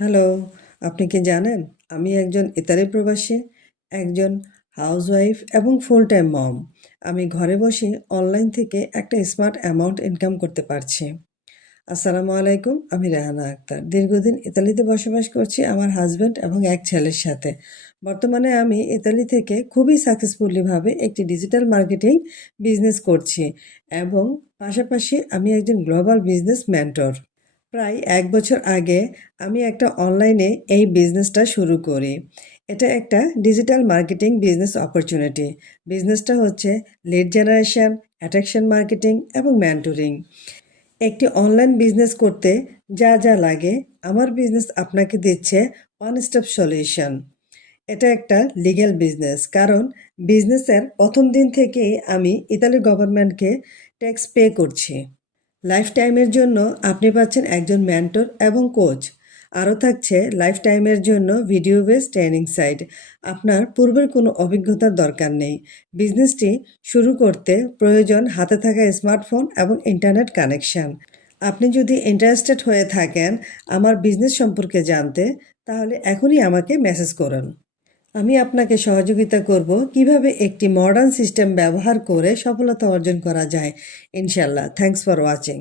Hello, আপনি কি জানেন আমি একজন ইতালি প্রবাসী, একজন হাউসওয়াইফ এবং ফুল টাইম মম। আমি ঘরে বসে অনলাইন থেকে একটা স্মার্ট অ্যামাউন্ট ইনকাম করতে পারছি। আসসালামু আলাইকুম, আমি রেহানা আক্তার। দীর্ঘদিন ইতালিতে বসবাস করছি আমার হাজব্যান্ড এবং এক ছেলের সাথে। বর্তমানে আমি ইতালি থেকে খুবই সাকসেসফুলিভাবে একটি ডিজিটাল মার্কেটিং বিজনেস করছি এবং পাশাপাশি আমি একজন গ্লোবাল বিজনেস মেন্টর। প্রায় ১ বছর আগে আমি একটা অনলাইনে এই বিজনেসটা শুরু করি। এটা একটা ডিজিটাল মার্কেটিং বিজনেস অপরচুনিটি। বিজনেসটা হচ্ছে লিড জেনারেশন, অ্যাট্রাকশন মার্কেটিং এবং মেন্টরিং। একটি অনলাইন বিজনেস করতে যা যা লাগে আমার বিজনেস আপনাকে দিচ্ছে ওয়ান স্টপ সলিউশন। এটা একটা লিগ্যাল বিজনেস, কারণ বিজনেসের প্রথম দিন থেকেই আমি ইতালি গভর্নমেন্টকে ট্যাক্স পে করছি। লাইফ টাইমের জন্য আপনি পাচ্ছেন একজন মেন্টর এবং কোচ। আরও থাকছে লাইফ টাইমের জন্য ভিডিও বেস ট্রেনিং সাইট। আপনার পূর্বের কোনো অভিজ্ঞতার দরকার নেই। বিজনেসটি শুরু করতে প্রয়োজন হাতে থাকা স্মার্টফোন এবং ইন্টারনেট কানেকশন। আপনি যদি ইন্টারেস্টেড হয়ে থাকেন আমার বিজনেস সম্পর্কে জানতে, তাহলে এখনই আমাকে মেসেজ করুন। আমি আপনাকে সহযোগিতা করব কিভাবে একটি মডার্ন সিস্টেম ব্যবহার করে সফলতা অর্জন করা যায়। ইনশাল্লাহ। Thanks for watching.